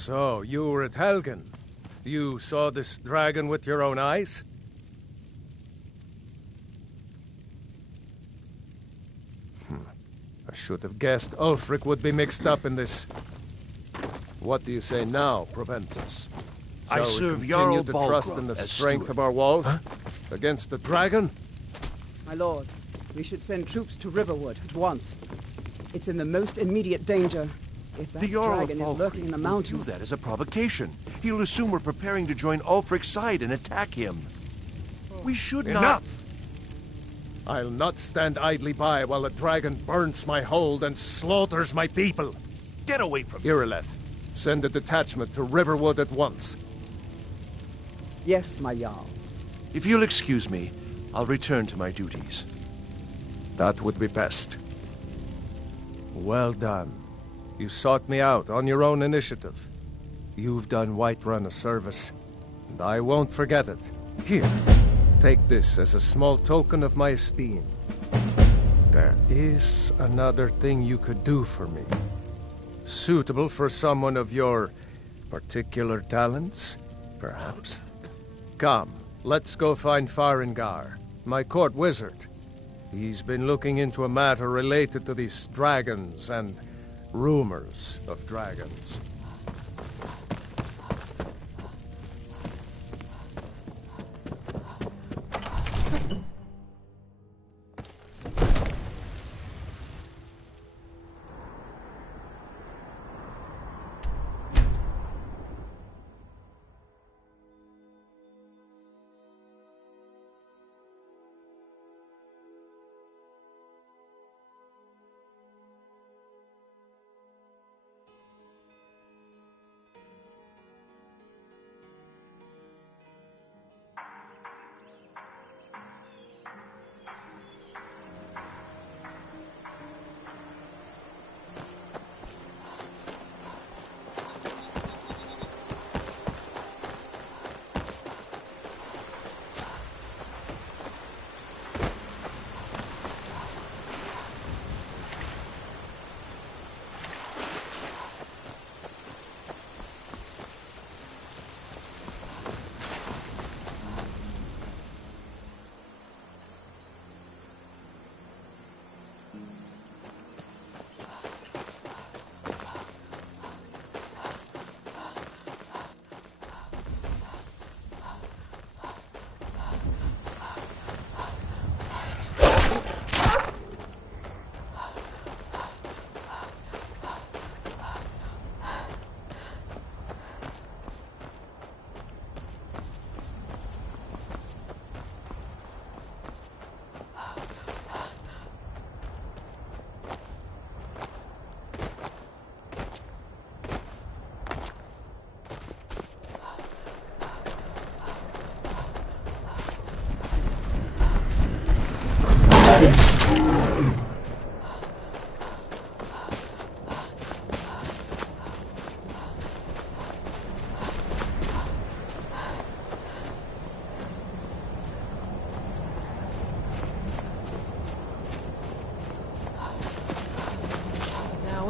So, you were at Helgen. You saw this dragon with your own eyes? I should have guessed Ulfric would be mixed up in this. What do you say now, Proventus? I Shall we serve continue Jarl to trust in the Balgruuf as strength steward. of our walls? Huh? Against the dragon? My lord, we should send troops to Riverwood at once. It's in the most immediate danger. If that The Jarl of dragon is lurking in the Balgruuf will mountains... view that as a provocation. He'll assume we're preparing to join Ulfric's side and attack him. We should not... Enough! I'll not stand idly by while the dragon burns my hold and slaughters my people. Get away from me. Irileth, send a detachment to Riverwood at once. Yes, my Jarl. If you'll excuse me, I'll return to my duties. That would be best. Well done. You sought me out on your own initiative. You've done Whiterun a service, and I won't forget it. Here, take this as a small token of my esteem. There is another thing you could do for me. Suitable for someone of your particular talents, perhaps. Come, let's go find Farengar, my court wizard. He's been looking into a matter related to these dragons and rumors of dragons.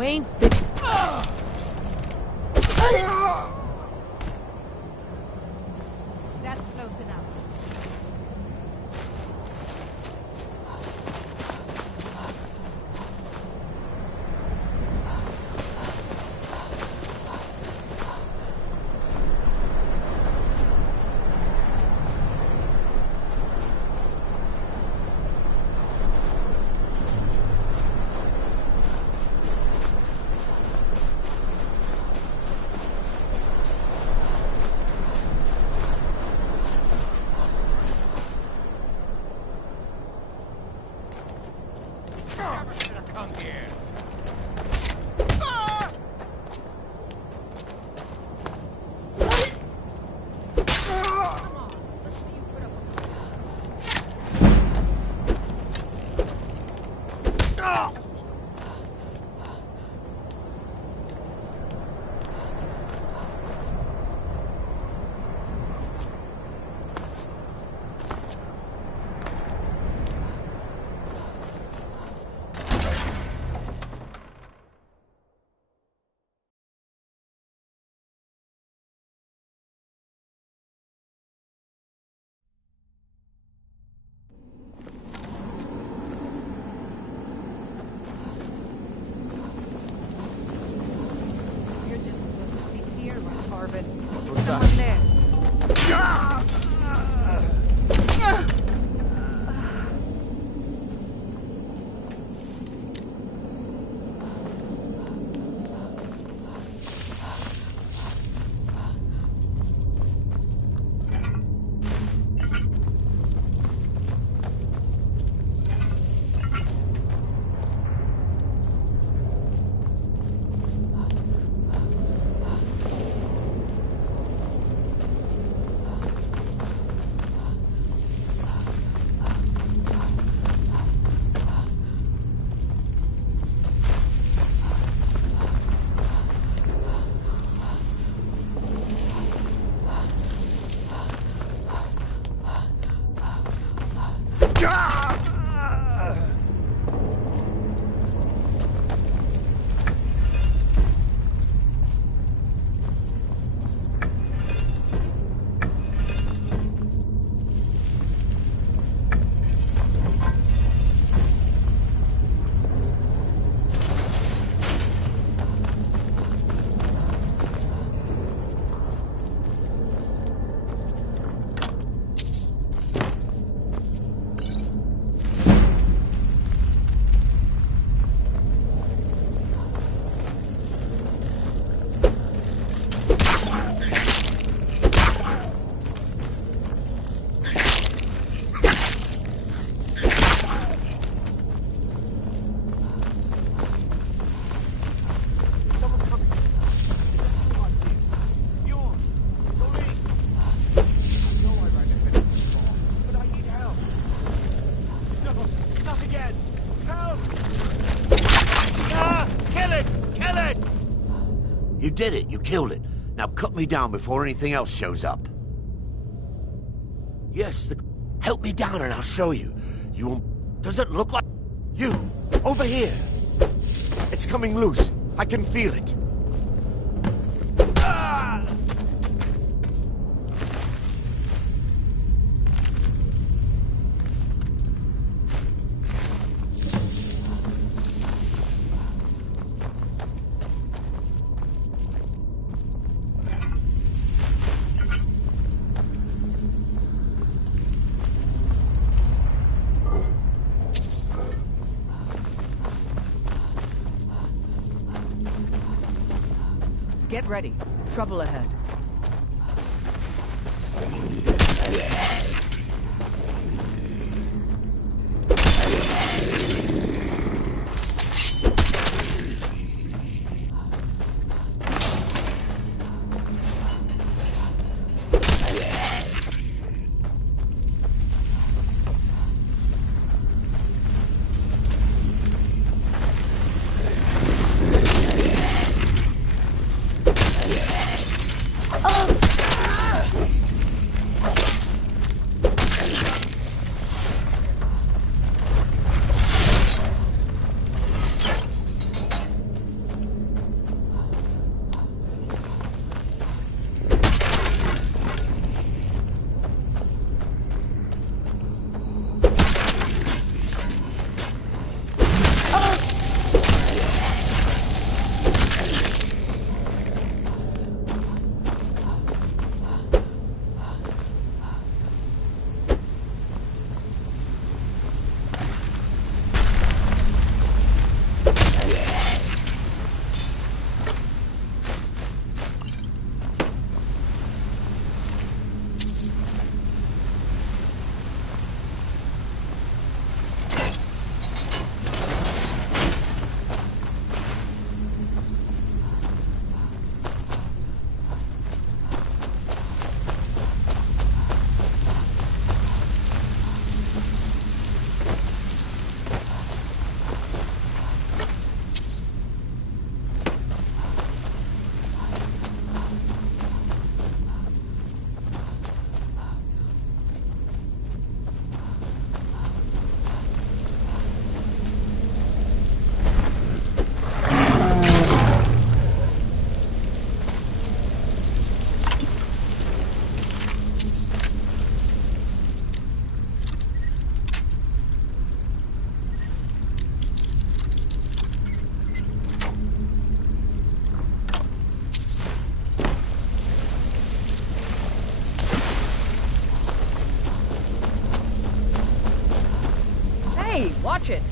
Ain't that's close enough. did it. You killed it. Now cut me down before anything else shows up. Yes, help me down and I'll show you. You won't... Does it look like... You! Over here! It's coming loose. I can feel it. Ah! Get ready. Trouble ahead. Watch it.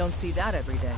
Don't see that every day.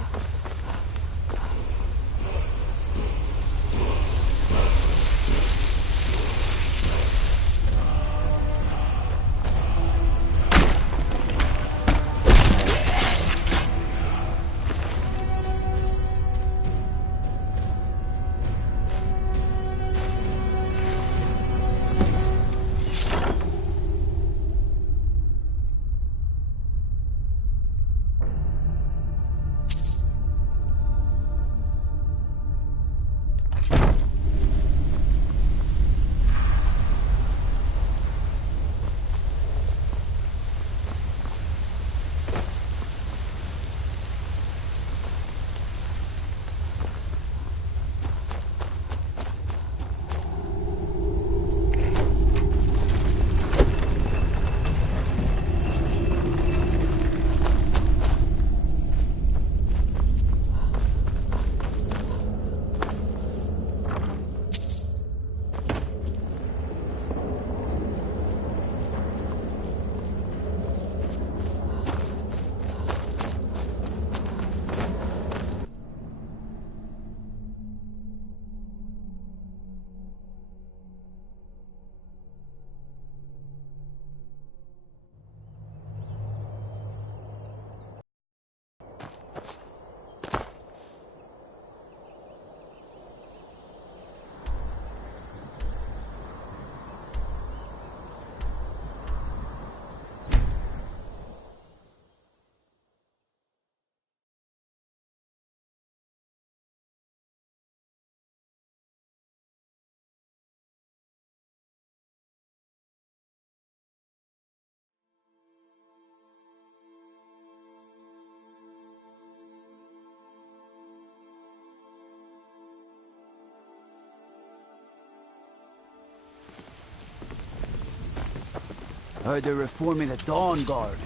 Heard they're reforming the Dawn Guard.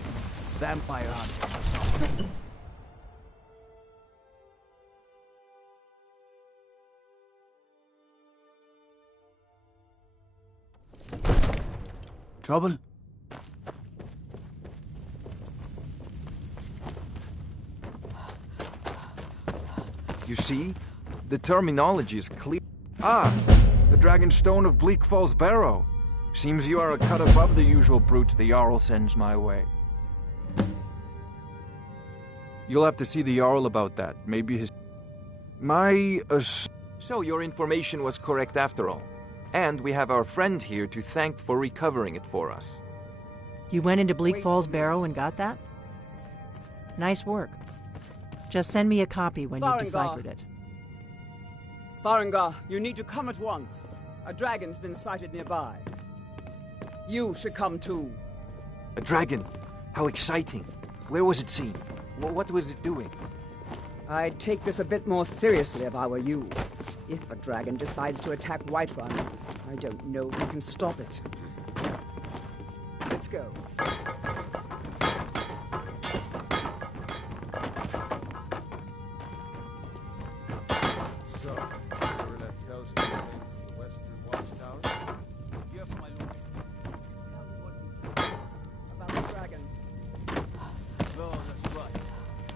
Vampire hunters or something. Trouble? You see? The terminology is clear. Ah! The Dragonstone of Bleak Falls Barrow. Seems you are a cut above the usual brutes the Jarl sends my way. You'll have to see the Jarl about that. Maybe his... So your information was correct after all. And we have our friend here to thank for recovering it for us. You went into Bleak Falls Barrow and got that? Nice work. Just send me a copy when you've deciphered it. Farengar, you need to come at once. A dragon's been sighted nearby. You should come too. A dragon? How exciting. Where was it seen? What was it doing? I'd take this a bit more seriously if I were you. If a dragon decides to attack Whiterun, I don't know if you can stop it. Let's go. So, Irileth tells me you came from the Western Watchtower? Yes, my lord. About the dragon. Oh, that's right.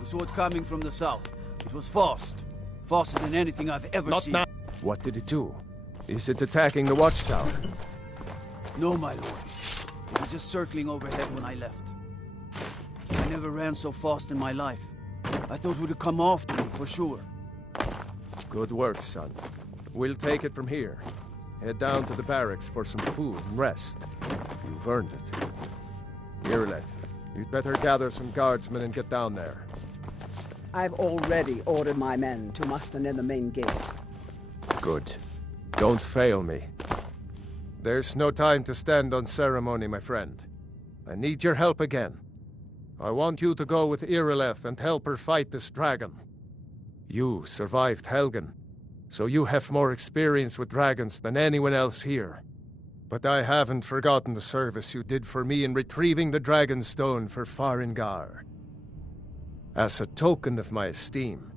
We saw it coming from the south. It was fast. Faster than anything I've ever seen. Not now. What did it do? Is it attacking the Watchtower? No, my lord. It was just circling overhead when I left. I never ran so fast in my life. I thought it would have come after me, for sure. Good work, son. We'll take it from here. Head down to the barracks for some food and rest. You've earned it. Irileth, you'd better gather some guardsmen and get down there. I've already ordered my men to muster near the main gate. Good. Don't fail me. There's no time to stand on ceremony, my friend. I need your help again. I want you to go with Irileth and help her fight this dragon. You survived Helgen, so you have more experience with dragons than anyone else here. But I haven't forgotten the service you did for me in retrieving the Dragonstone for Farengar. As a token of my esteem,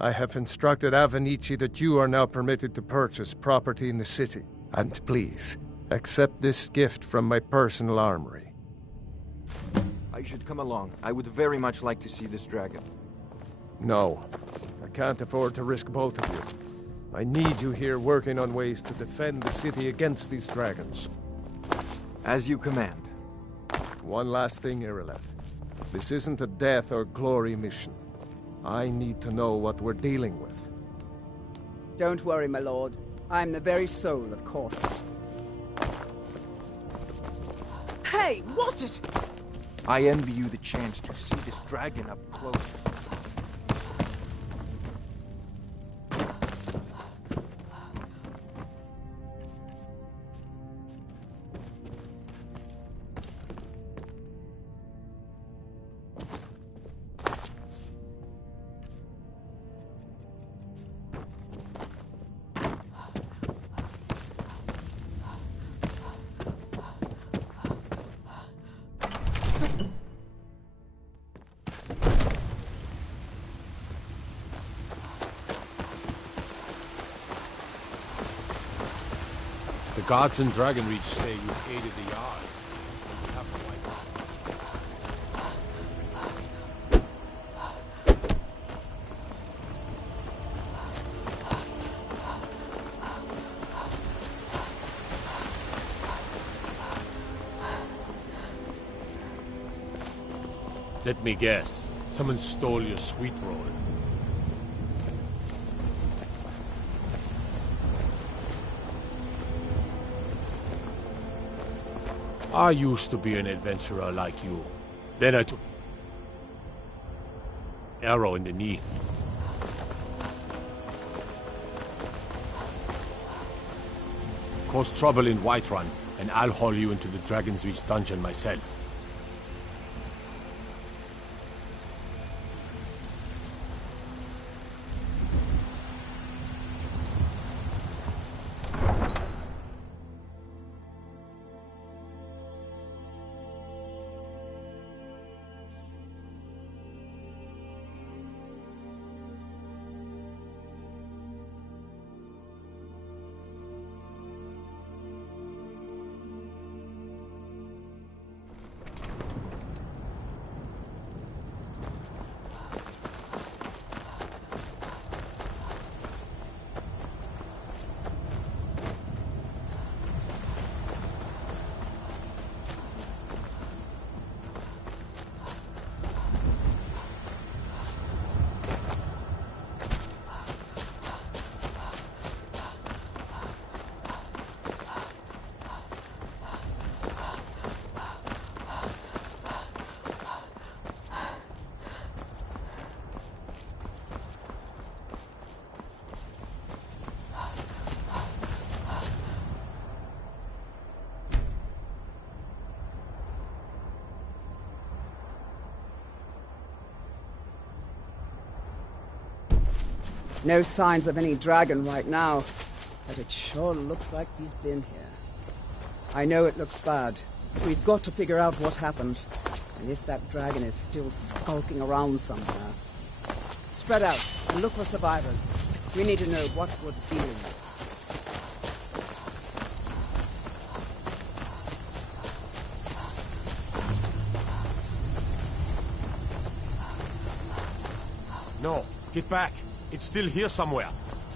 I have instructed Avenici that you are now permitted to purchase property in the city. And please, accept this gift from my personal armory. I should come along. I would very much like to see this dragon. No. I can't afford to risk both of you. I need you here working on ways to defend the city against these dragons. As you command. One last thing, Irileth. This isn't a death or glory mission. I need to know what we're dealing with. Don't worry, my lord. I'm the very soul of caution. Hey, watch it! I envy you the chance to see this dragon up close. The gods in Dragonreach say you aided the Jarl. You have to wipe it. Let me guess. Someone stole your sweet roll. I used to be an adventurer like you. Then I took arrow in the knee. Cause trouble in Whiterun, and I'll haul you into the Dragon's Reach dungeon myself. No signs of any dragon right now, but it sure looks like he's been here. I know it looks bad. We've got to figure out what happened, and if that dragon is still skulking around somewhere. Spread out and look for survivors. We need to know what we're dealing with. No, get back. It's still here somewhere.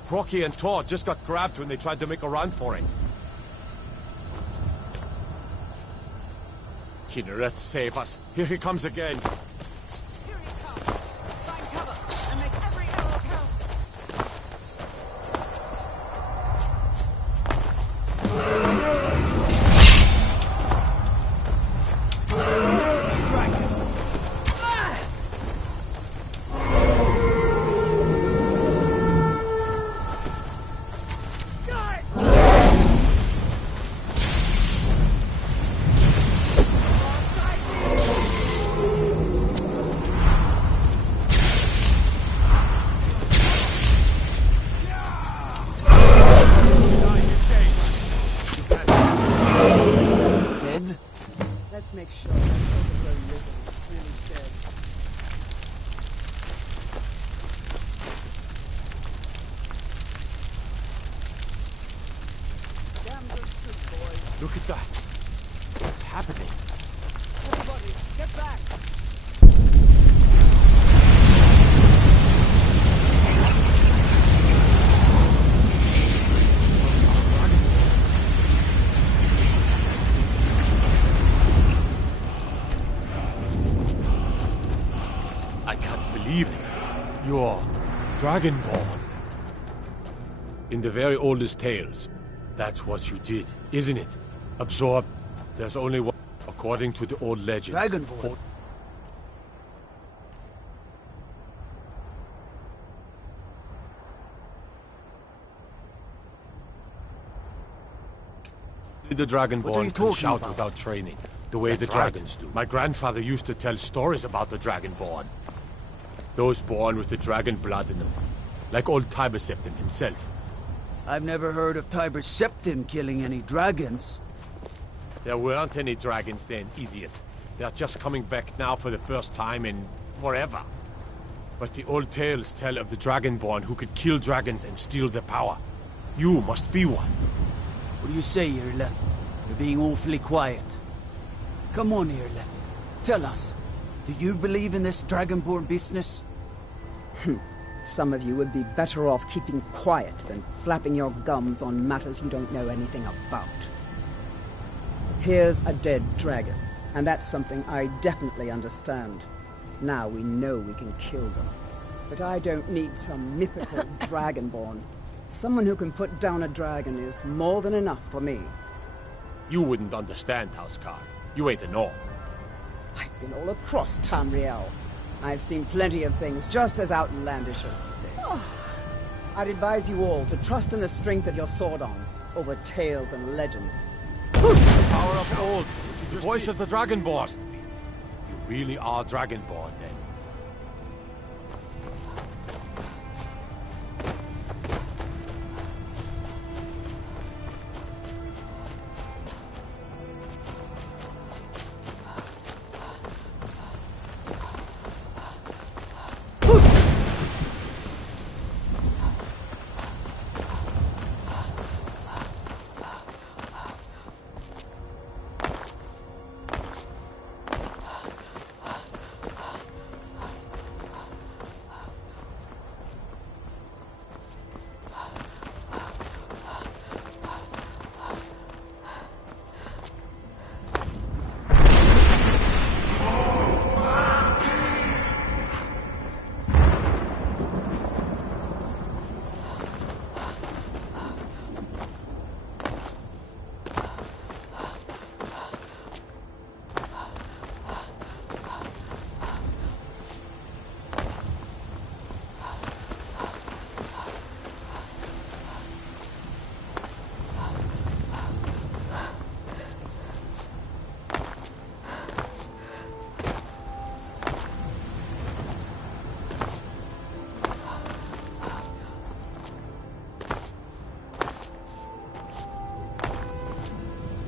Procky and Tor just got grabbed when they tried to make a run for it. Kynareth, save us. Here he comes again. Here he comes. Find cover and make every arrow count. Let's make sure that overgrown lizard is really dead. Damn good shoot, boys. Look at that. What's happening? Everybody, get back! believe it. You're Dragonborn. In the very oldest tales, that's what you did, isn't it? Absorb. There's only one, according to the old legends. Dragonborn? The Dragonborn What are you can talking shout about? without training, the way the dragons do. My grandfather used to tell stories about the Dragonborn. Those born with the dragon blood in them, like old Tiber Septim himself. I've never heard of Tiber Septim killing any dragons. There weren't any dragons then, idiot. They're just coming back now for the first time in forever. But the old tales tell of the Dragonborn who could kill dragons and steal their power. You must be one. What do you say, Irleth? You're being awfully quiet. Come on, Irleth. Tell us. Do you believe in this Dragonborn business? Some of you would be better off keeping quiet than flapping your gums on matters you don't know anything about. Here's a dead dragon, and that's something I definitely understand. Now we know we can kill them. But I don't need some mythical Dragonborn. Someone who can put down a dragon is more than enough for me. You wouldn't understand, Housecarl. You ain't a Norn. I've been all across Tamriel. I've seen plenty of things just as outlandish as this. I'd advise you all to trust in the strength of your sword arm over tales and legends. Power of old, the voice of the Dragonborn. You really are Dragonborn, then.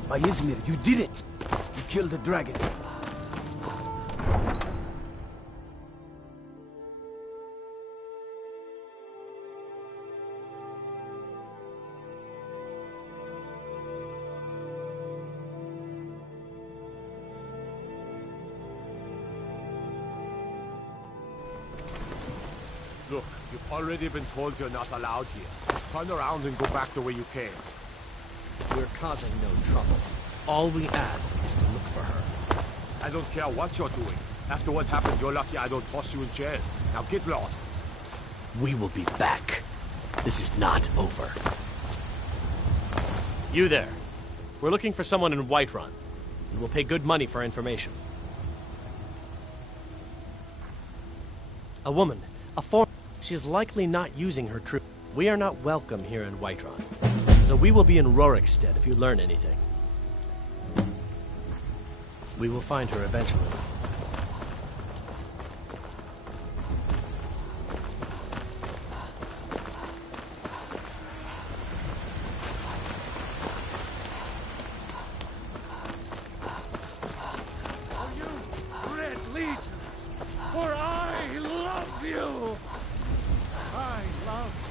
By Izmir, you did it! You killed the dragon. Look, you've already been told you're not allowed here. Turn around and go back the way you came. We're causing no trouble. All we ask is to look for her. I don't care what you're doing. After what happened, you're lucky I don't toss you in jail. Now get lost. We will be back. This is not over. You there. We're looking for someone in Whiterun. And we'll pay good money for information. A woman. A foreigner. She is likely not using her true. We are not welcome here in Whiterun. So we will be in Rorikstead if you learn anything. We will find her eventually. Are you Red Legions? For I love you! I love.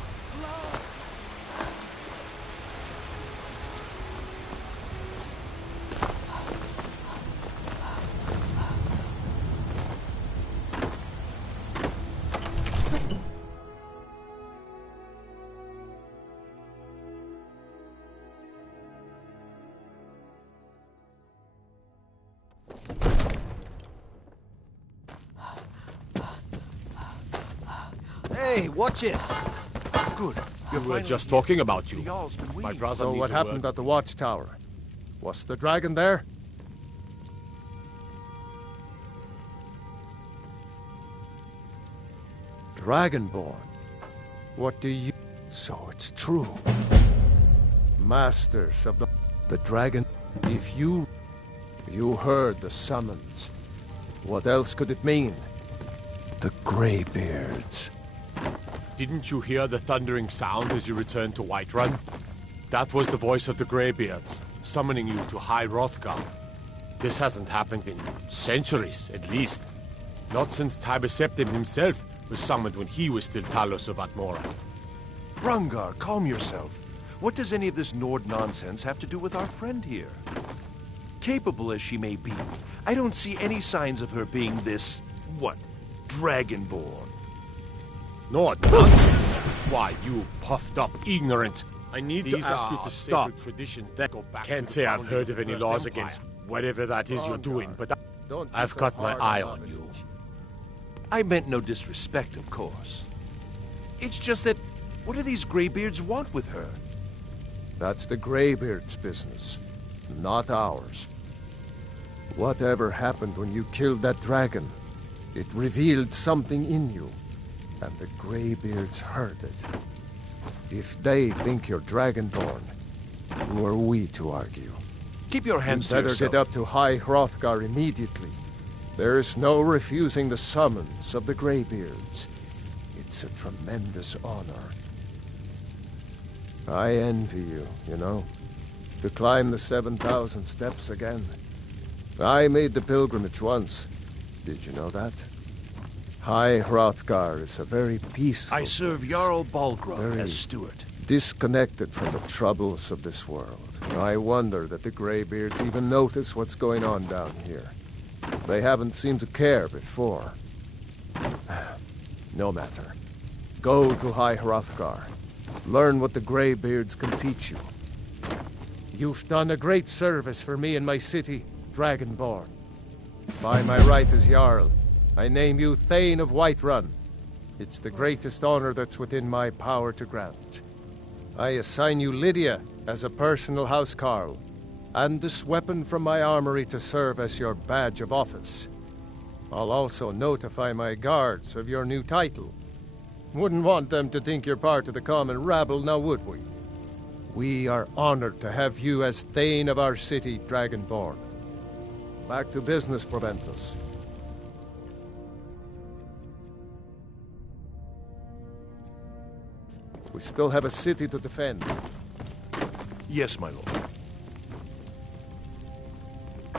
Hey, watch it! Good. We were finally just here. talking about The you. Jarl's been My waiting. brother So needs what a happened word. at the watchtower? Was the dragon there? Dragonborn? What do you... So it's true. Masters of the dragon. If you heard the summons, what else could it mean? The Greybeards. Didn't you hear the thundering sound as you returned to Whiterun? That was the voice of the Greybeards, summoning you to High Hrothgar. This hasn't happened in centuries, at least. Not since Tiber Septim himself was summoned when he was still Talos of Atmora. Rungar, calm yourself. What does any of this Nord nonsense have to do with our friend here? Capable as she may be, I don't see any signs of her being this, what, Dragonborn. Nord nonsense! Why, you puffed up ignorant. I need to ask you to stop. Traditions that go back. Can't say I've heard of any laws against whatever that is you're doing, but I've got my eye on you. I meant no disrespect, of course. It's just that, what do these Greybeards want with her? That's the Greybeards' business, not ours. Whatever happened when you killed that dragon, it revealed something in you, and the Greybeards heard it. If they think you're Dragonborn, who are we to argue? Keep your hands to Better yourself. get up to High Hrothgar immediately. There's no refusing the summons of the Greybeards. It's a tremendous honor. I envy you, you know, to climb the 7,000 steps again. I made the pilgrimage once. Did you know that? High Hrothgar is a very peaceful I serve place, Jarl Balgruuf very as steward. disconnected from the troubles of this world. I wonder that the Greybeards even notice what's going on down here. They haven't seemed to care before. No matter. Go to High Hrothgar. Learn what the Greybeards can teach you. You've done a great service for me and my city, Dragonborn. By my right as Jarl, I name you Thane of Whiterun. It's the greatest honor that's within my power to grant. I assign you Lydia as a personal housecarl, and this weapon from my armory to serve as your badge of office. I'll also notify my guards of your new title. Wouldn't want them to think you're part of the common rabble, now would we? We are honored to have you as Thane of our city, Dragonborn. Back to business, Proventus. We still have a city to defend. Yes, my lord.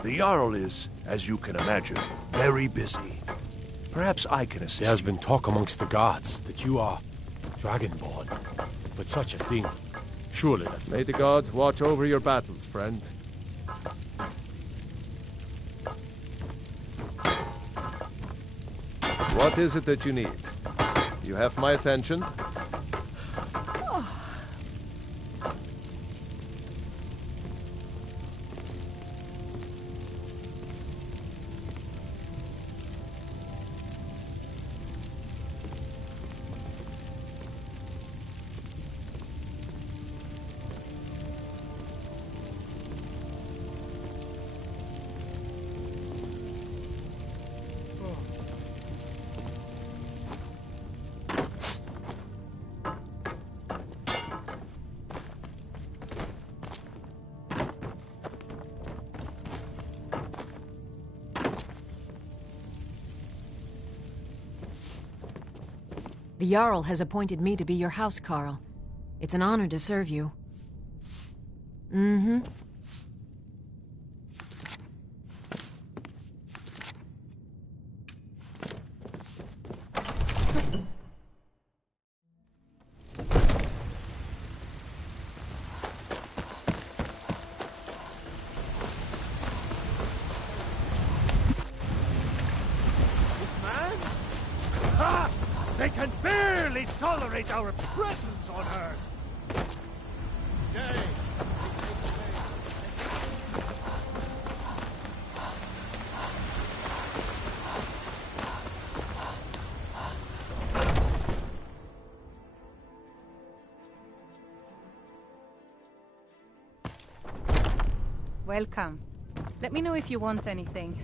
The Jarl is, as you can imagine, very busy. Perhaps I can assist There's you. been talk amongst the gods that you are Dragonborn. But such a thing, surely that's May the gods watch over your battles, friend. What is it that you need? You have my attention. The Jarl has appointed me to be your housecarl. It's an honor to serve you. Mm-hmm. They can barely tolerate our presence on Earth! Welcome. Let me know if you want anything.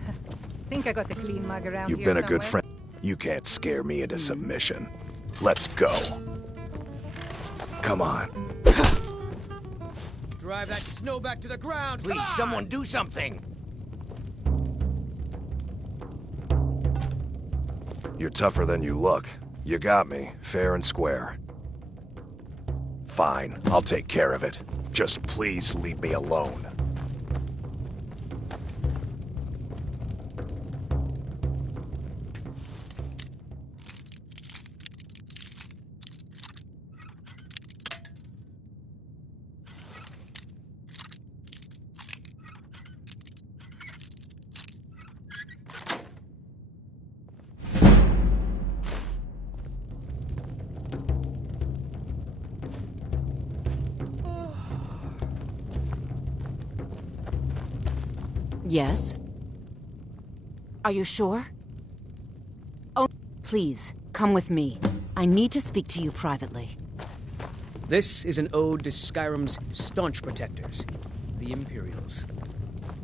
Think I got a clean mug around You've here been a good somewhere? friend. You can't scare me into submission. Let's go. Come on. Drive that snow back to the ground! Please, someone do something! You're tougher than you look. You got me, fair and square. Fine, I'll take care of it. Just please leave me alone. Yes? Are you sure? Oh, please, come with me. I need to speak to you privately. This is an ode to Skyrim's staunch protectors, the Imperials.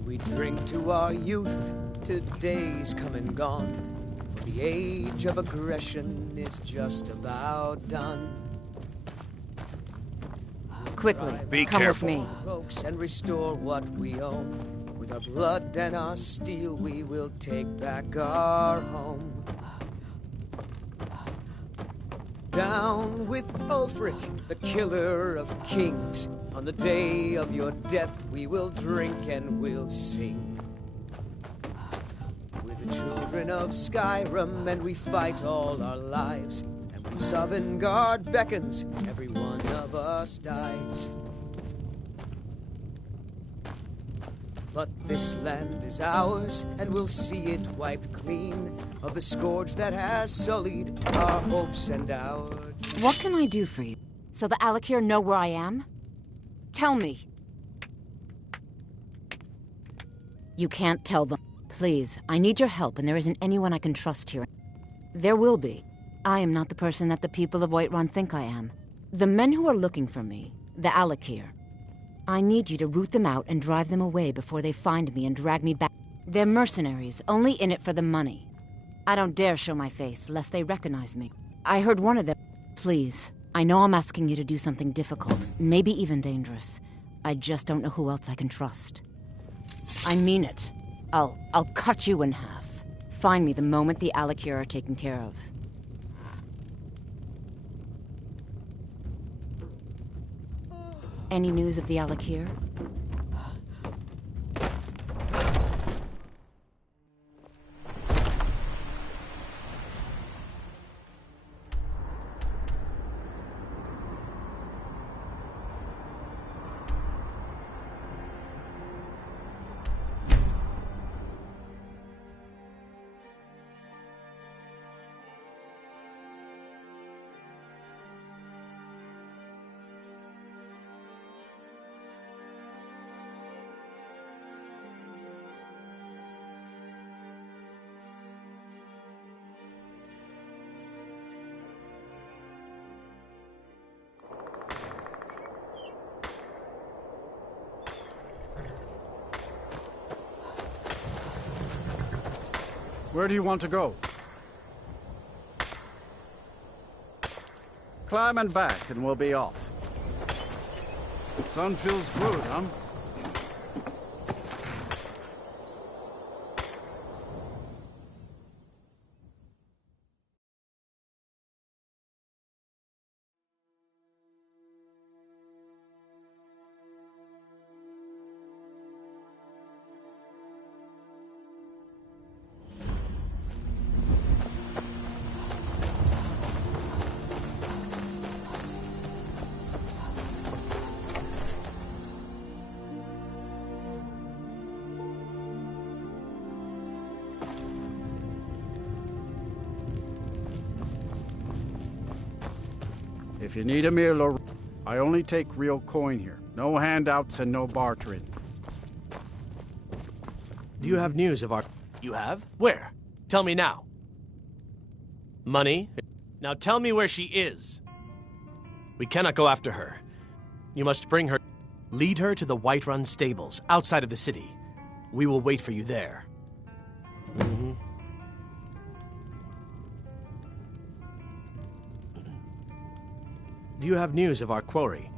We drink to our youth, to days come and gone. For the age of aggression is just about done. Quickly, Be come careful. with me. Folks, and restore what we own. With our blood and our steel, we will take back our home. Down with Ulfric, the killer of kings. On the day of your death, we will drink and we'll sing. We're the children of Skyrim, and we fight all our lives. And when Sovngarde beckons, every one of us dies. But this land is ours, and we'll see it wiped clean of the scourge that has sullied our hopes and our dreams. What can I do for you? So the Alakir know where I am? Tell me. You can't tell them. Please, I need your help, and there isn't anyone I can trust here. There will be. I am not the person that the people of Whiterun think I am. The men who are looking for me, the Alakir. I need you to root them out and drive them away before they find me and drag me back. They're mercenaries, only in it for the money. I don't dare show my face, lest they recognize me. I heard one of them. Please, I know I'm asking you to do something difficult, maybe even dangerous. I just don't know who else I can trust. I mean it. I'll cut you in half. Find me the moment the Alakir are taken care of. Any news of the Alakir? Where do you want to go? Climb and back, and we'll be off. Sun feels good, huh? If you need a meal or... I only take real coin here. No handouts and no bartering. Do you have news of our... You have? Where? Tell me now. Money? Now tell me where she is. We cannot go after her. You must bring her... Lead her to the Whiterun stables, outside of the city. We will wait for you there. Mm-hmm. Do you have news of our quarry?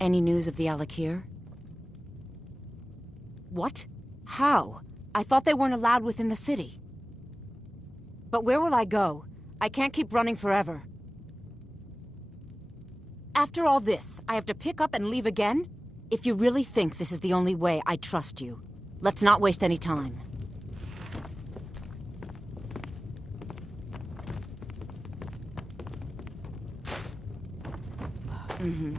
Any news of the Alakir? What? How? I thought they weren't allowed within the city. But where will I go? I can't keep running forever. After all this, I have to pick up and leave again? If you really think this is the only way, I trust you. Let's not waste any time. Mm-hmm.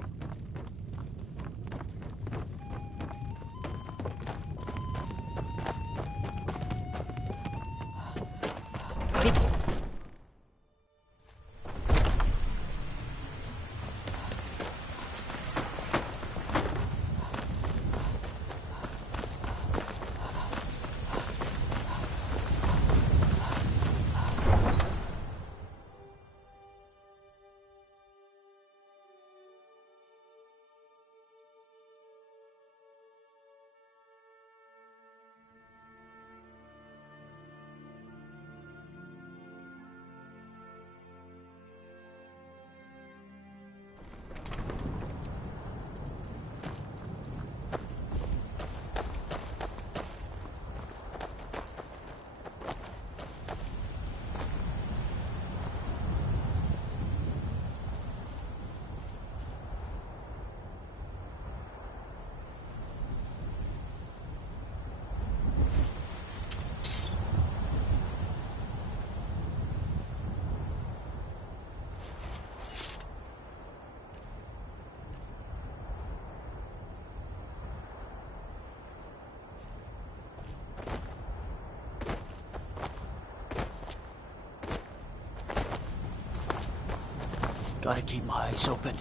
Gotta keep my eyes open.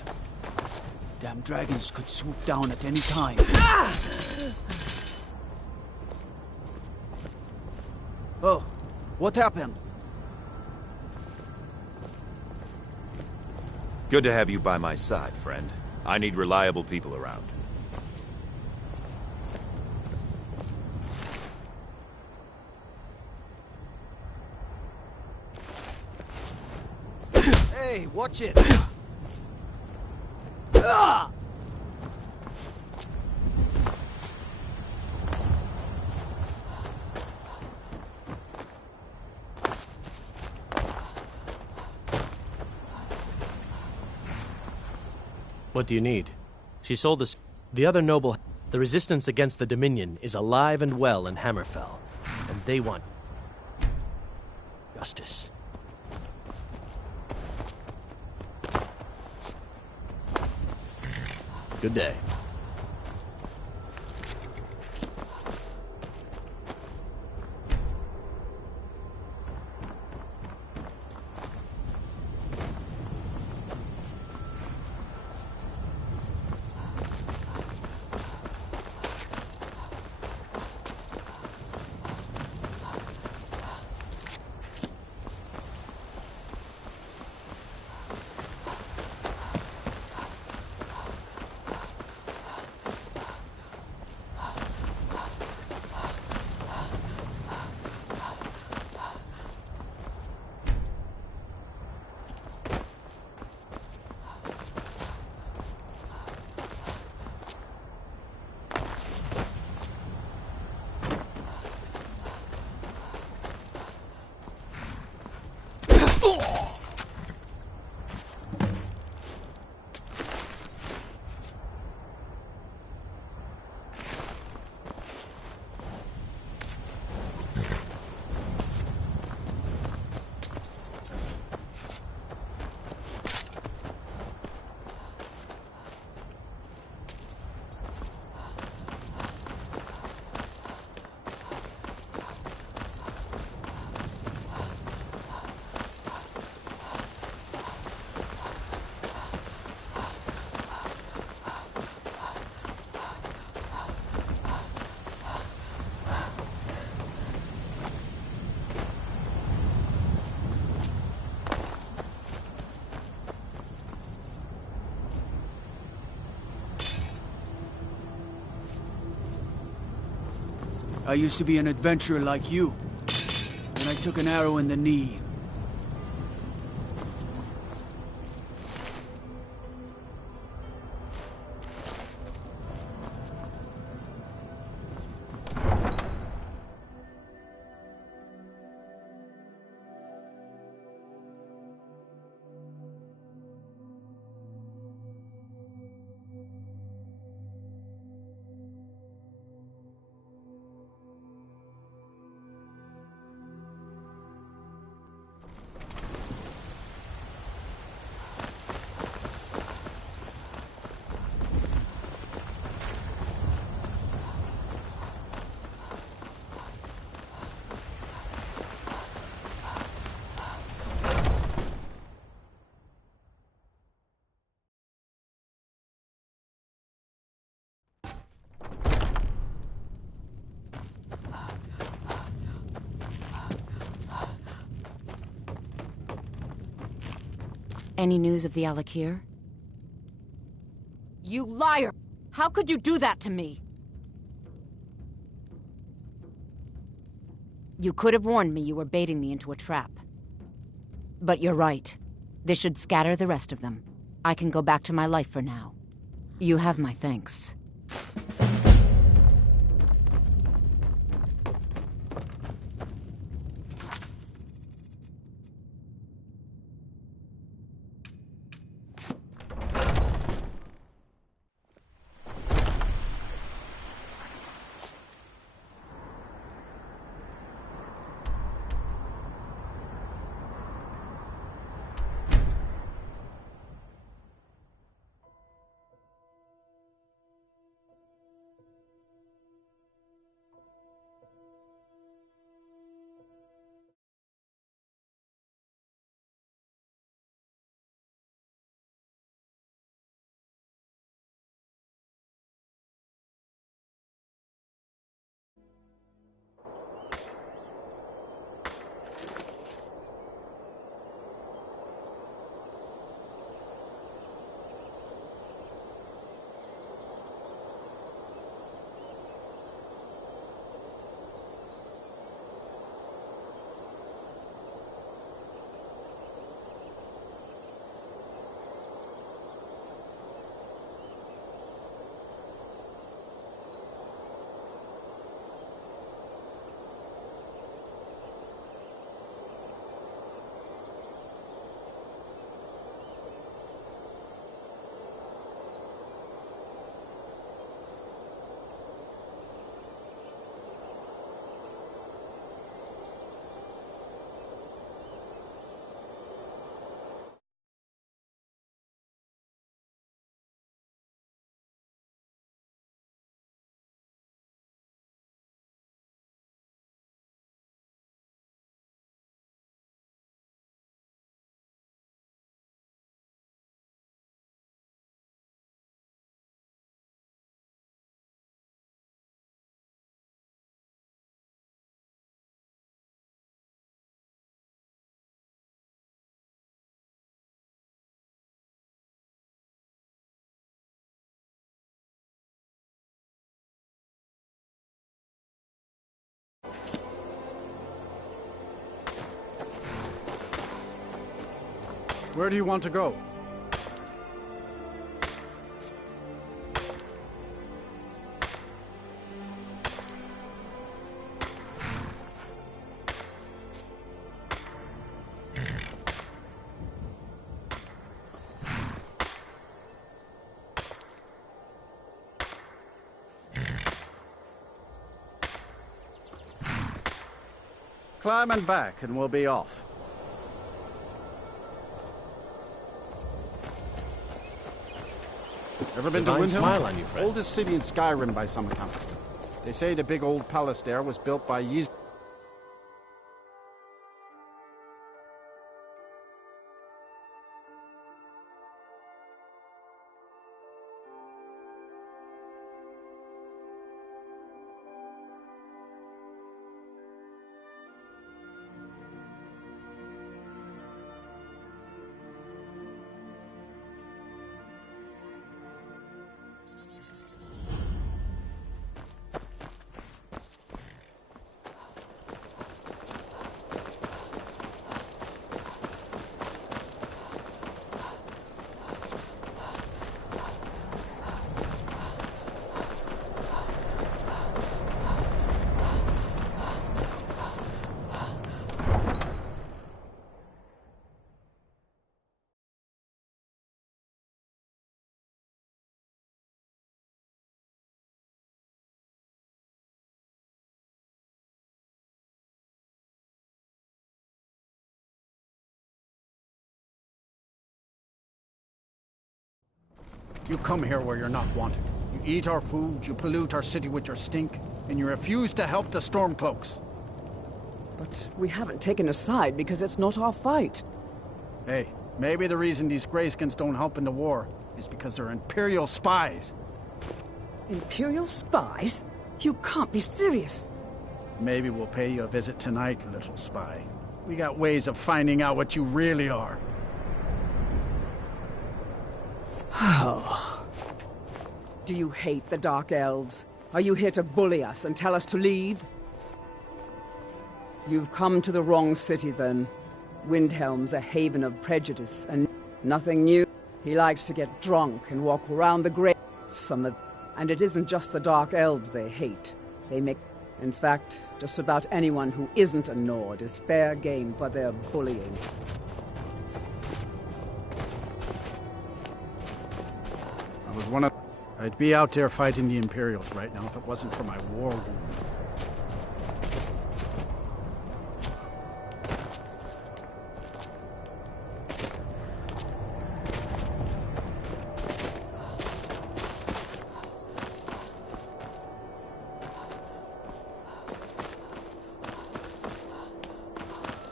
Damn dragons could swoop down at any time. Oh, what happened? Good to have you by my side, friend. I need reliable people around. Hey, watch it! What do you need? She sold this. The other noble. The resistance against the Dominion is alive and well in Hammerfell, and they want justice. Good day. I used to be an adventurer like you, and I took an arrow in the knee. Any news of the Alakir? You liar! How could you do that to me? You could have warned me you were baiting me into a trap. But you're right. This should scatter the rest of them. I can go back to my life for now. You have my thanks. Where do you want to go? Climb and back, and we'll be off. Ever been to Divine Windhelm? smile on you, friend. Oldest city in Skyrim by some account. They say the big old palace there was built by Ys. You come here where you're not wanted. You eat our food, you pollute our city with your stink, and you refuse to help the Stormcloaks. But we haven't taken a side because it's not our fight. Hey, maybe the reason these Greyskins don't help in the war is because they're Imperial spies. Imperial spies? You can't be serious. Maybe we'll pay you a visit tonight, little spy. We got ways of finding out what you really are. Oh. Do you hate the Dark Elves? Are you here to bully us and tell us to leave? You've come to the wrong city, then. Windhelm's a haven of prejudice, and nothing new. He likes to get drunk and walk around the grave. And it isn't just the Dark Elves they hate. They make... In fact, just about anyone who isn't a Nord is fair game for their bullying. I was one of... I'd be out there fighting the Imperials right now if it wasn't for my war wound.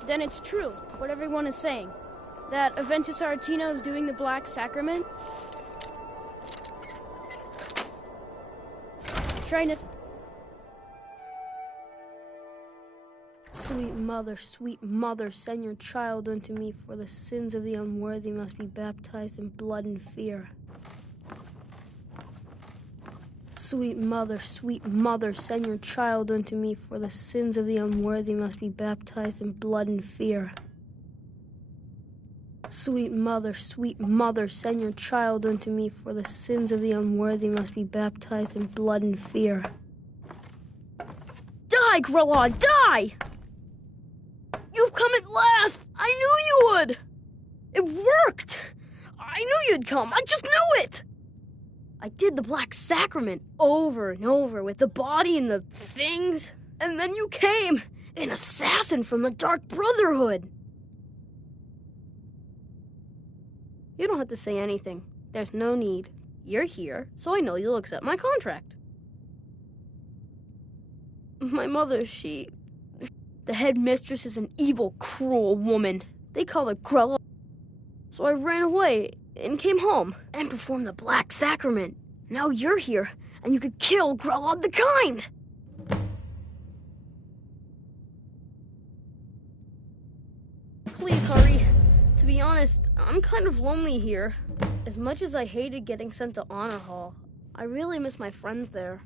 Then it's true, what everyone is saying. That Aventus Aretino is doing the Black Sacrament. Trying to... Sweet mother, send your child unto me, for the sins of the unworthy must be baptized in blood and fear. Sweet mother, send your child unto me, for the sins of the unworthy must be baptized in blood and fear. Sweet mother, send your child unto me, for the sins of the unworthy must be baptized in blood and fear. Die, Grelod, die! You've come at last! I knew you would! It worked! I knew you'd come, I just knew it! I did the Black Sacrament over and over with the body and the things, and then you came, an assassin from the Dark Brotherhood. You don't have to say anything. There's no need. You're here, so I know you'll accept my contract. My mother, the headmistress is an evil, cruel woman. They call her Grella. So I ran away and came home and performed the Black Sacrament. Now you're here, and you could kill Grelod the Kind. Please hurry. To be honest, I'm kind of lonely here. As much as I hated getting sent to Honor Hall, I really miss my friends there.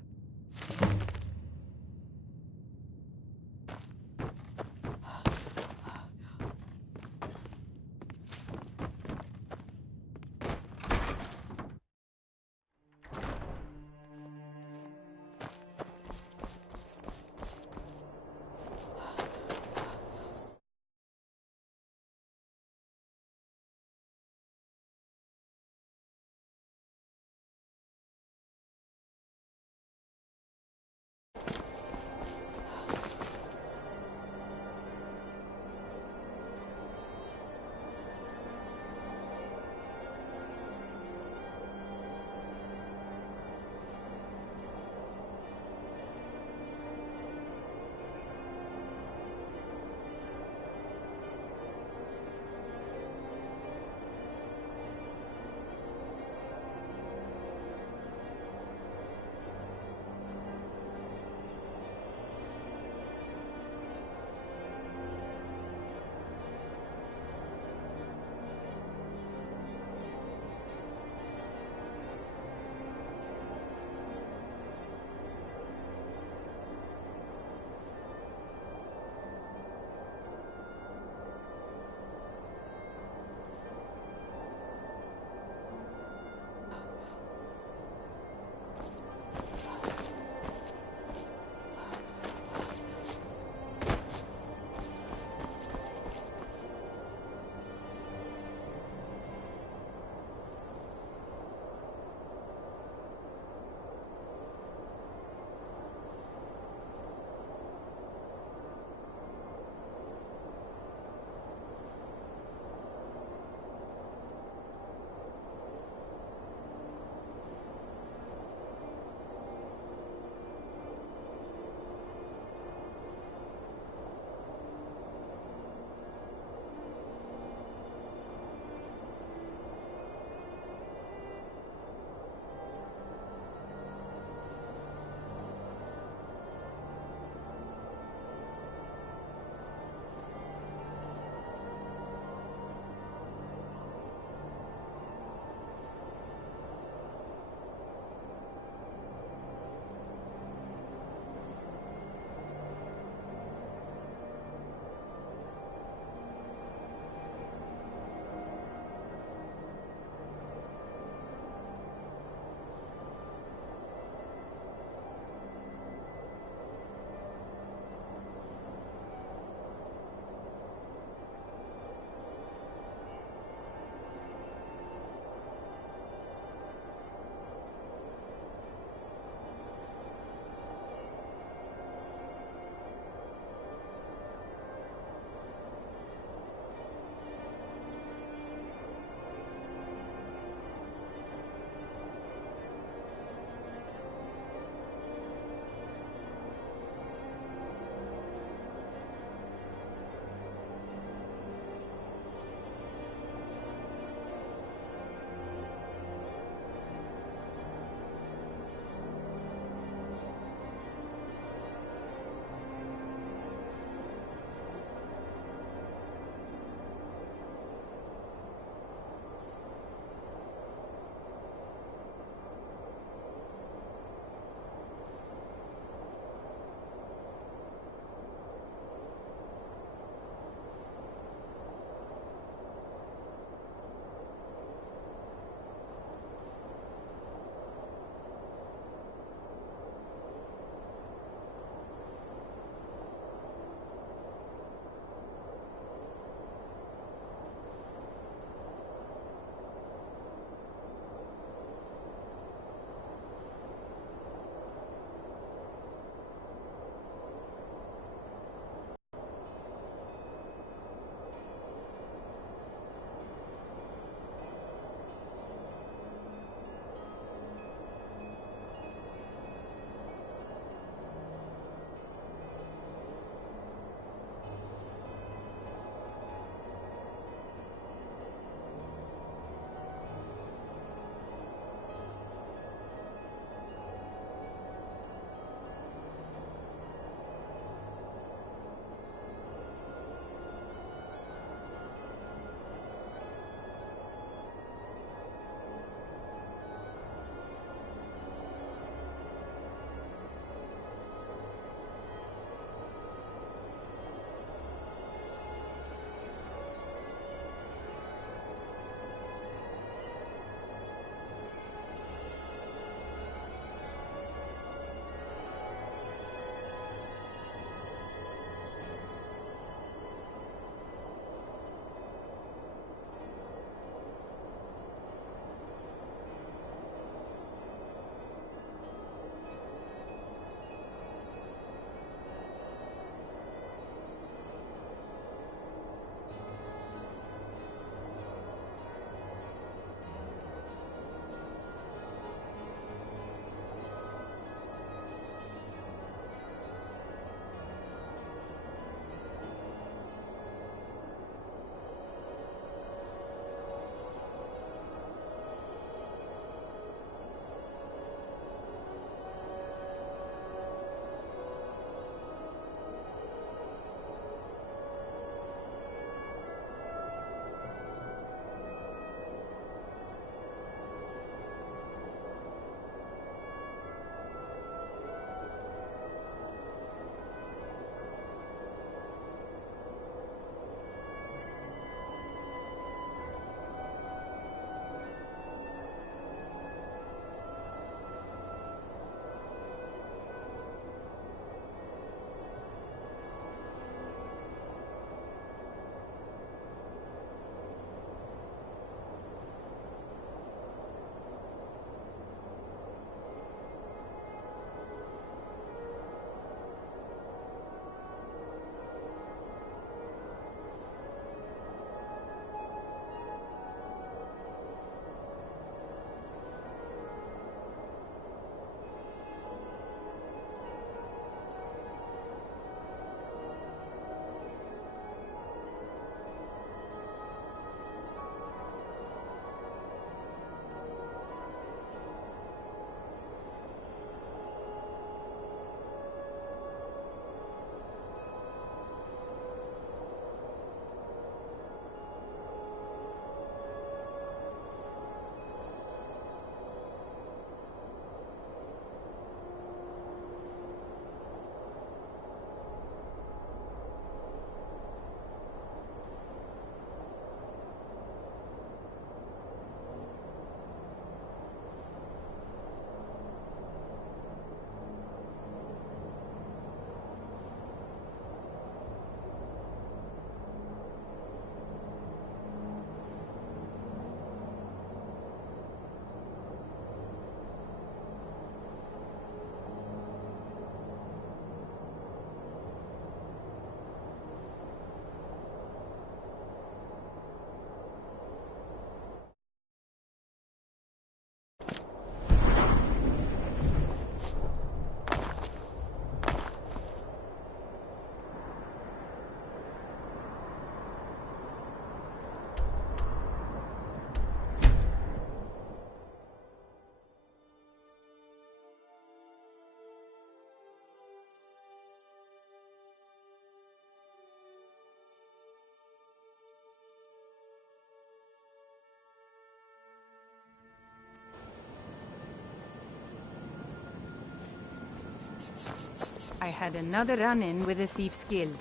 I had another run-in with the Thieves' Guild.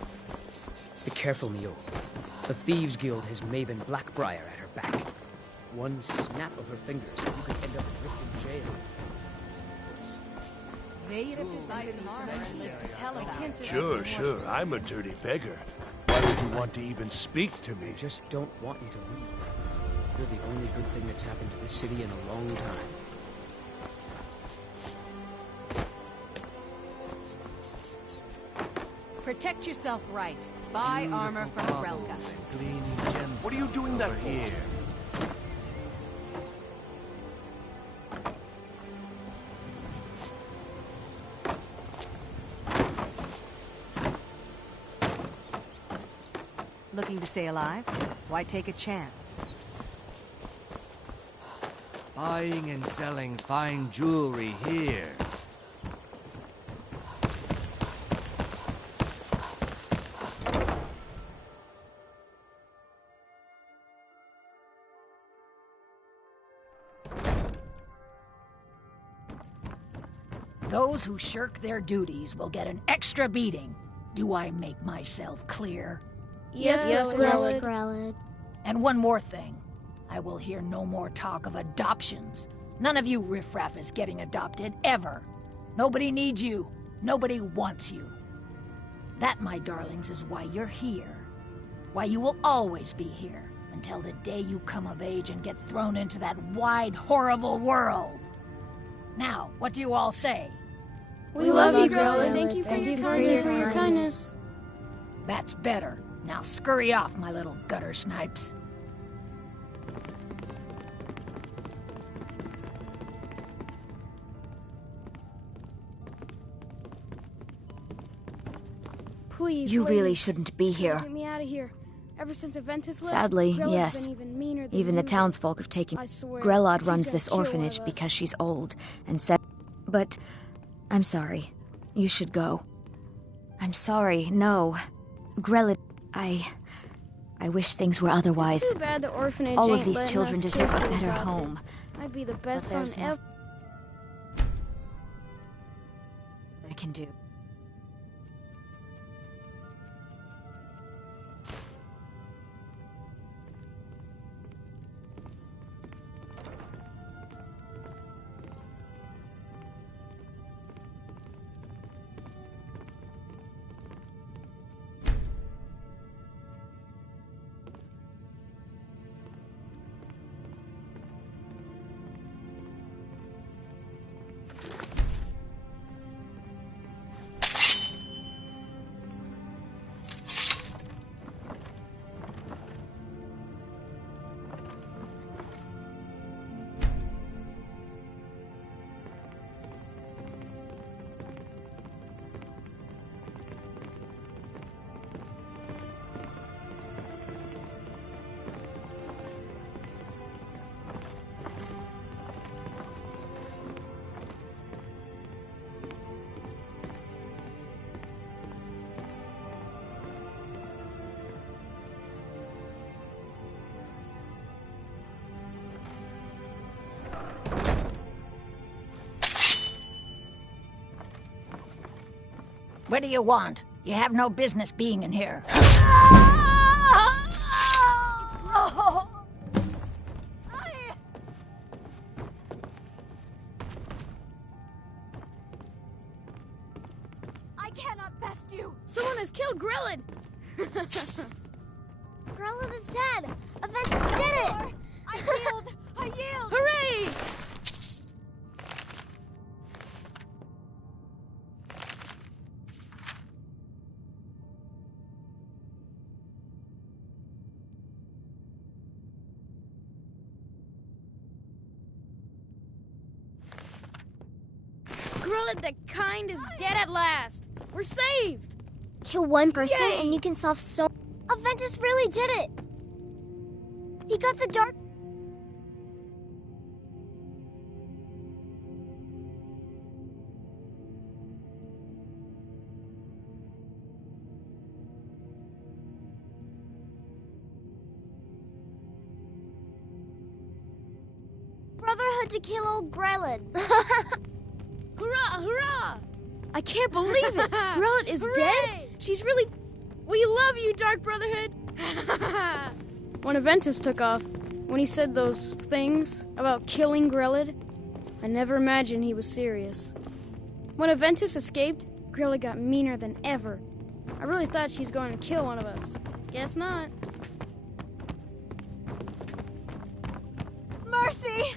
Be careful, Mio. The Thieves Guild has Maven Blackbriar at her back. One snap of her fingers, and you could end up drifting in jail. They represent some honor and live to tell about it. Sure. I'm a dirty beggar. Why would you want to even speak to me? I just don't want you to leave. You're the only good thing that's happened to this city in a long time. Protect yourself right. Buy armor from Grelka. What are you doing that for? Here. Looking to stay alive? Why take a chance? Buying and selling fine jewelry here. Those who shirk their duties will get an extra beating. Do I make myself clear? Yes, Grelid. And one more thing. I will hear no more talk of adoptions. None of you riffraff is getting adopted, ever. Nobody needs you. Nobody wants you. That, my darlings, is why you're here. Why you will always be here, until the day you come of age and get thrown into that wide, horrible world. Now, what do you all say? We love you, Grelid. Thank you for your kindness. That's better. Now scurry off, my little gutter snipes. Please, You lady, really shouldn't be here. Get me out of here. Ever since Aventus left, Sadly, Grelod's yes. been even meaner than Even the usual. townsfolk have taken... I swear, Grelod she's runs gonna this kill one orphanage of us. because she's old and said... But... I'm sorry. You should go. I'm sorry, no. Grelod... I wish things were otherwise. It's too bad the orphanage All of ain't these letting children us deserve a kids get better adopted. home. I'd be the best son there's ever. I can do. What do you want? You have no business being in here. I cannot best you. Someone has killed Grelod. Grelod is dead. Aventus did it. I yield. I yield. Hooray! Grelod the Kind is dead at last. We're saved. Kill one person Yay! and you can solve so... Aventus really did it! He got the dark... Brotherhood to kill old Grelod. Hurrah! Hurrah! I can't believe it! Grellet is dead? She's really... We love you, Dark Brotherhood! When Aventus took off, when he said those things about killing Grellet, I never imagined he was serious. When Aventus escaped, Grellet got meaner than ever. I really thought she was going to kill one of us. Guess not. Mercy!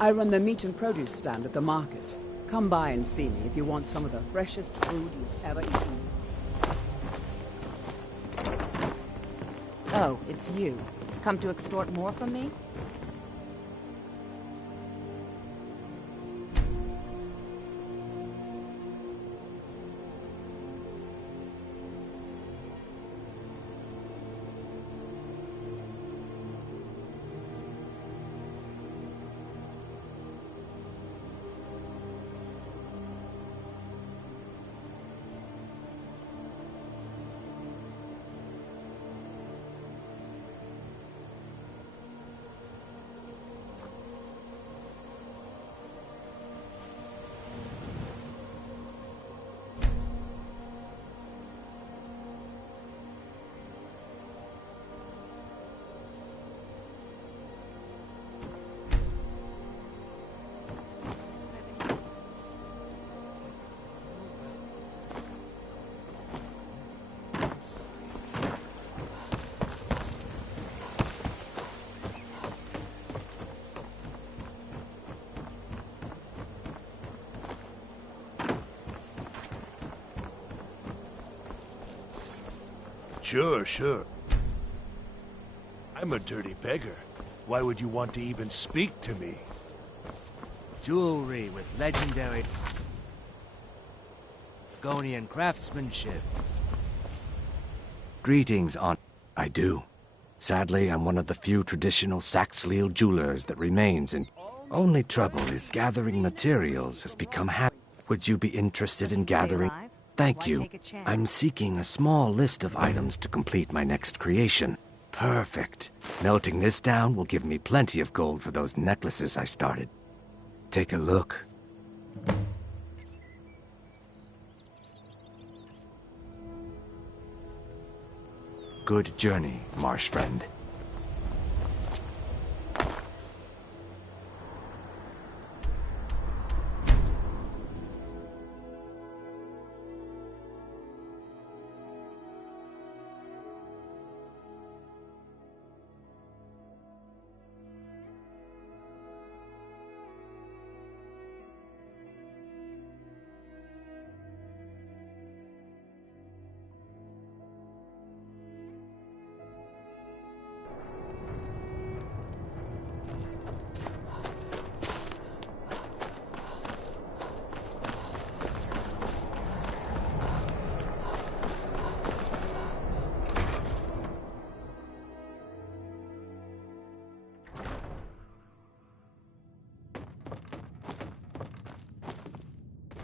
I run the meat and produce stand at the market. Come by and see me if you want some of the freshest food you've ever eaten. Oh, it's you. Come to extort more from me? Sure. I'm a dirty beggar. Why would you want to even speak to me? Jewelry with legendary Gonian craftsmanship. Greetings, Aunt. I do. Sadly, I'm one of the few traditional Saxhleel jewelers that remains, and only trouble is gathering materials has become Would you be interested in gathering? Thank you. I'm seeking a small list of items to complete my next creation. Perfect. Melting this down will give me plenty of gold for those necklaces I started. Take a look. Good journey, marsh friend.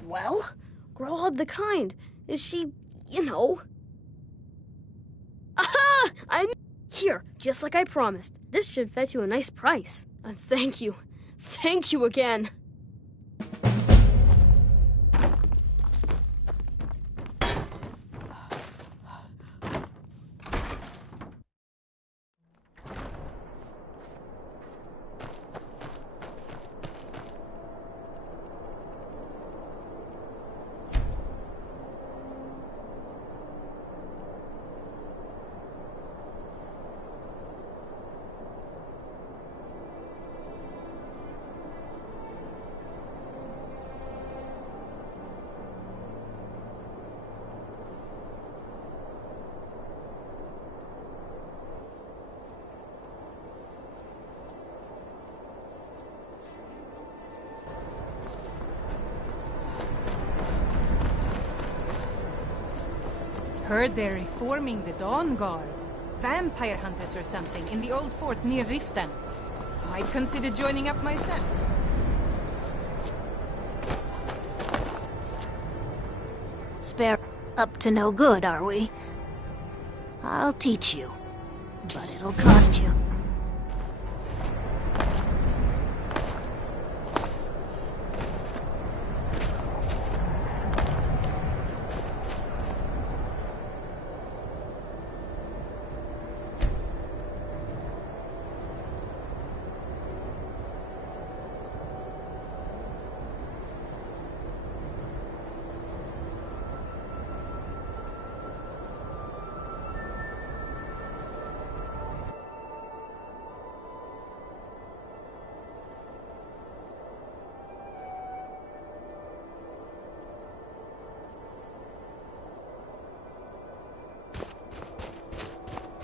Well, Grelod the Kind. Is she, you know... Aha! I'm here, just like I promised. This should fetch you a nice price. And thank you. Thank you again. Heard they're reforming the Dawn Guard. Vampire hunters or something in the old fort near Riften. Might consider joining up myself. Spare up to no good, are we? I'll teach you, but it'll cost you.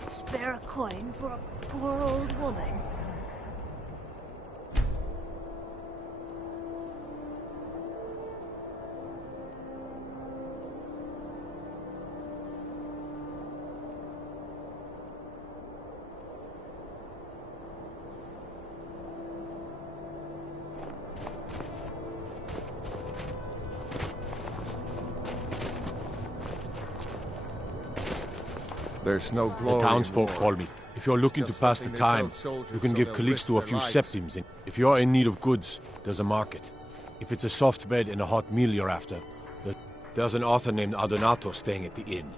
Spare a coin for a poor old woman. There's no glory. The townsfolk call me. If you're looking to pass the time, you can give Calixto a few septims. If you're in need of goods, there's a market. If it's a soft bed and a hot meal you're after, there's an author named Adonato staying at the inn.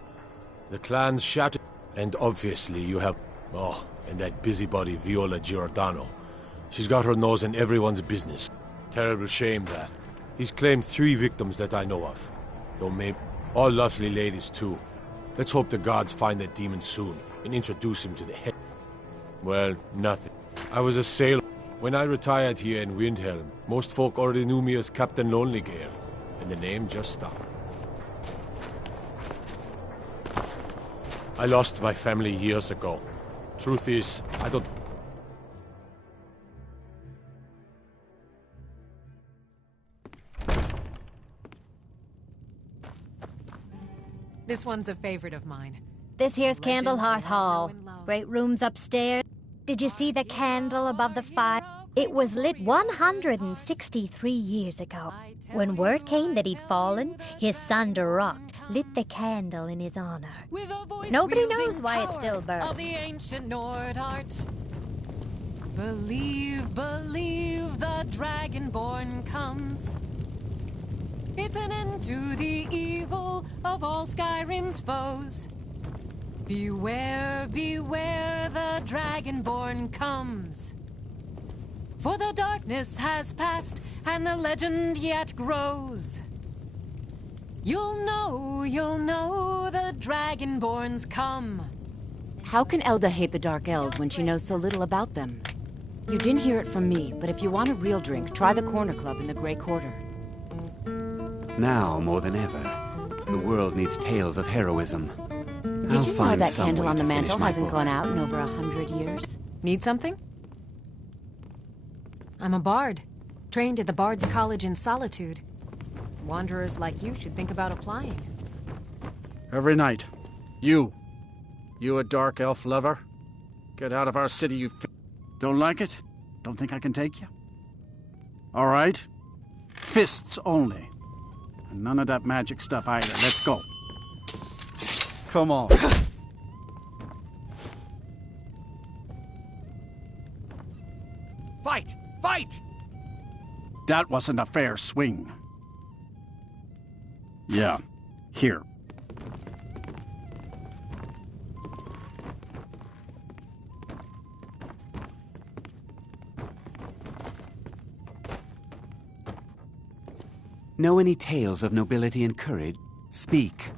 The clan's shattered, and obviously you have... Oh, and that busybody Viola Giordano. She's got her nose in everyone's business. Terrible shame, that. He's claimed 3 victims that I know of. Though maybe... all lovely ladies, too. Let's hope the gods find that demon soon, and introduce him to the head. Well, nothing. I was a sailor. When I retired here in Windhelm, most folk already knew me as Captain Lonelygale, and the name just stuck. I lost my family years ago. Truth is, I don't... This one's a favorite of mine. This here's Candlehearth Hall. Great rooms upstairs. Did you see the candle above the fire? It was lit 163 years ago. When word came that he'd fallen, his son Durocht lit the candle in his honor. Nobody knows why it still burns. Of the ancient Nord art. Believe, believe the Dragonborn comes. It's an end to the evil of all Skyrim's foes. Beware, beware, the Dragonborn comes. For the darkness has passed, and the legend yet grows. You'll know the Dragonborn's come. How can Elda hate the Dark Elves when she knows so little about them? You didn't hear it from me, but if you want a real drink, try the Corner Club in the Grey Quarter. Now, more than ever, the world needs tales of heroism. Did you know that candle on the mantel hasn't gone out in over 100 years? Need something? I'm a bard, trained at the Bard's College in Solitude. Wanderers like you should think about applying. Every night. You a dark elf lover? Get out of our city, you Don't like it? Don't think I can take you? All right. Fists only. And none of that magic stuff either. Let's go. Come on. Fight! Fight! That wasn't a fair swing. Yeah. Here. Know any tales of nobility and courage? Speak.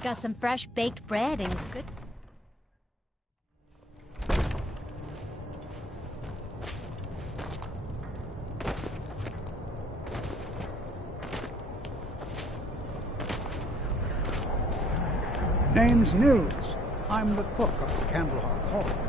Got some fresh baked bread and good... Name's Nils. I'm the cook of the Candlehearth Hall.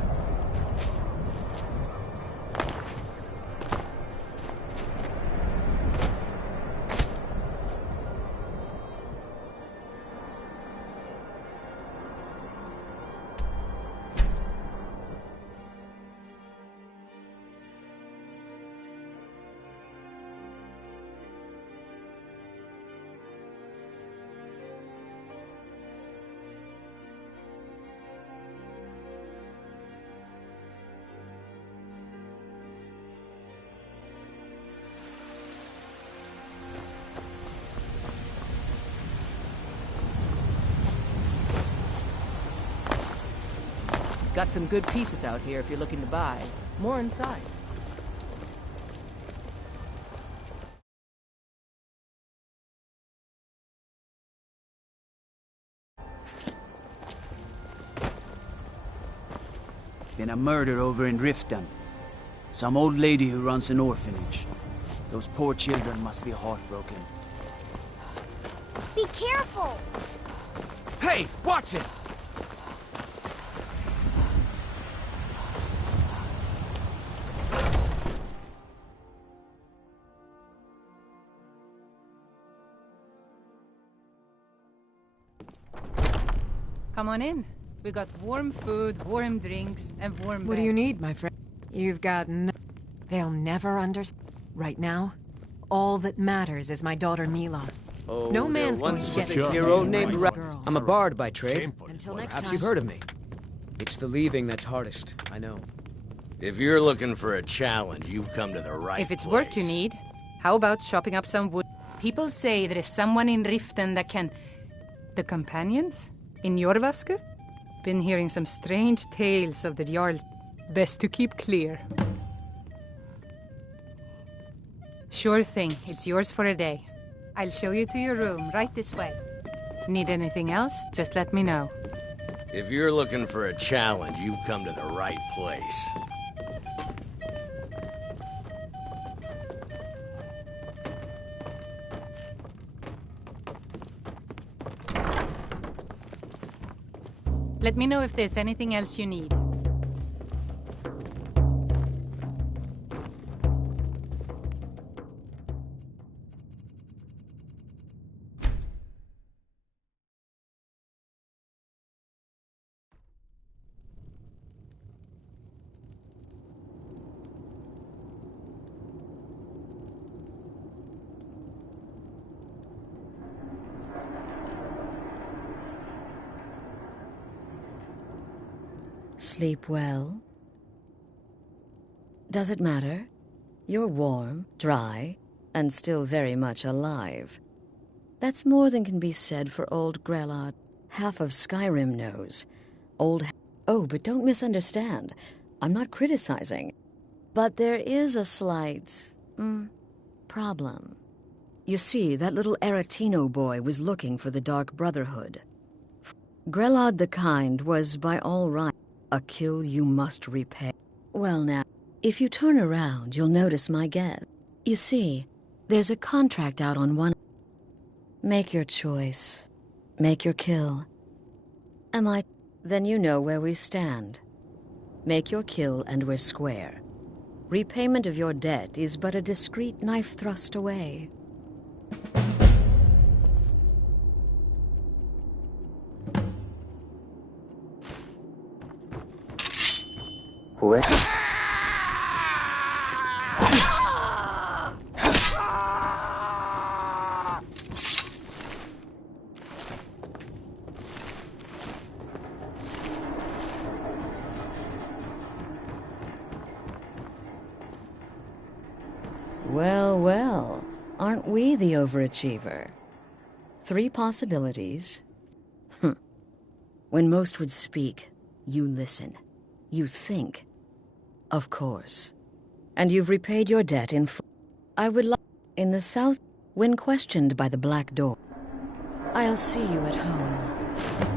Got some good pieces out here if you're looking to buy. More inside. Been a murder over in Riften. Some old lady who runs an orphanage. Those poor children must be heartbroken. Be careful! Hey, watch it! Come on in. We got warm food, warm drinks, and warm What do you beds. need, my friend? You've got no... They'll never understand. Right now, all that matters is my daughter Mila. Oh, no man's there going once to was get a me. hero named Girl. I'm a bard by trade. Until next Perhaps time. you've heard of me. It's the leaving that's hardest, I know. If you're looking for a challenge, you've come to the right If it's place. work you need, how about shopping up some wood? People say there is someone in Riften that can... The companions? In Jorvasker? Been hearing some strange tales of the Jarls. Best to keep clear. Sure thing. It's yours for a day. I'll show you to your room, right this way. Need anything else? Just let me know. If you're looking for a challenge, you've come to the right place. Let me know if there's anything else you need. Sleep well? Does it matter? You're warm, dry, and still very much alive. That's more than can be said for old Grelod. Half of Skyrim knows. Oh, but don't misunderstand. I'm not criticizing. But there is a slight... problem. You see, that little Aretino boy was looking for the Dark Brotherhood. Grelod the Kind was, by all right, a kill you must repay. Well now, if you turn around, you'll notice my guess. You see, there's a contract out on one... Make your choice. Make your kill. Am I... Then you know where we stand. Make your kill and we're square. Repayment of your debt is but a discreet knife thrust away. Well, well, aren't we the overachiever? 3 possibilities. When most would speak, you listen. You think. Of course. And you've repaid your debt in full. I would like... In the south, when questioned by the Black Door. I'll see you at home. Ventus.